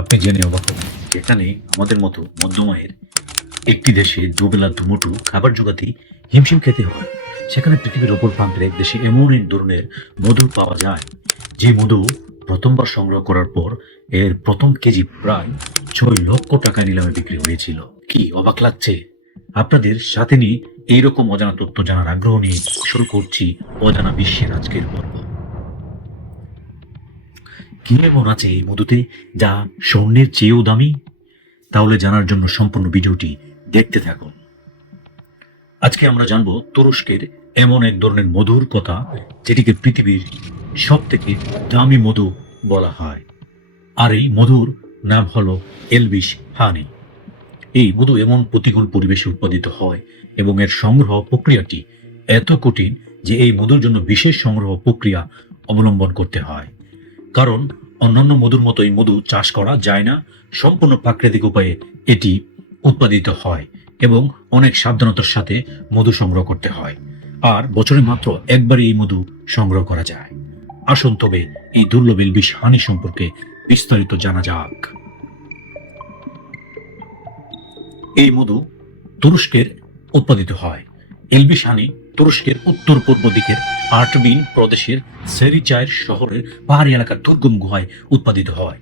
আপনি জেনে অবাক হবেন, যেখানে আমাদের মতো মধ্যম আয়ের একটি দেশে দুবেলা দুমুঠো খাবার জোগাতেই হিমশিম খেতে হয়, সেখানে পৃথিবীর অপর প্রান্তের এক দেশে এমন এক ধরনের মধু পাওয়া যায়, যে মধু প্রথমবার সংগ্রহ করার পর এর প্রথম কেজি প্রায় 6 লক্ষ টাকা নিলামে বিক্রি হয়েছিল। কি অবাক লাগছে? আপনাদের সাথে নিয়ে এইরকম অজানা তথ্য জানার আগ্রহ নিয়ে শুরু করছি অজানা বিশ্বের আজকের পর্ব। কি এমন আছে এই মধুতে যা স্বর্ণের চেয়েও দামি? তাহলে জানার জন্য সম্পূর্ণ ভিডিওটি দেখতে থাকুন। আজকে আমরা জানব তুরস্কের এমন এক ধরনের মধুর কথা, যেটিকে পৃথিবীর সব থেকে দামি মধু বলা হয়। আর এই মধুর নাম হলো এলবিস হানি। এই মধু এমন প্রতিকূল পরিবেশে উৎপাদিত হয় এবং এর সংগ্রহ প্রক্রিয়াটি এত কঠিন যে এই মধুর জন্য বিশেষ সংগ্রহ প্রক্রিয়া অবলম্বন করতে হয়। কারণ অন্যান্য মধুর মতো এই মধু চাষ করা যায় না, সম্পূর্ণ প্রাকৃতিক উপায়ে এটি উৎপাদিত হয় এবং অনেক সাবধানতার সাথে মধু সংগ্রহ করতে হয়। আর বছরে মাত্র একবারই এই মধু সংগ্রহ করা যায়। আসুন তবে এই দুর্লভ এলবিস হানি সম্পর্কে বিস্তারিত জানা যাক। এই মধু তুরস্কের উৎপাদিত হয়। এলবিস হানি তুরস্কের উত্তর পূর্ব দিকের আর্টবিন প্রদেশের সেরিচায়ের শহরের পাহাড়ি এলাকার দুর্গম গুহায় উৎপাদিত হয়।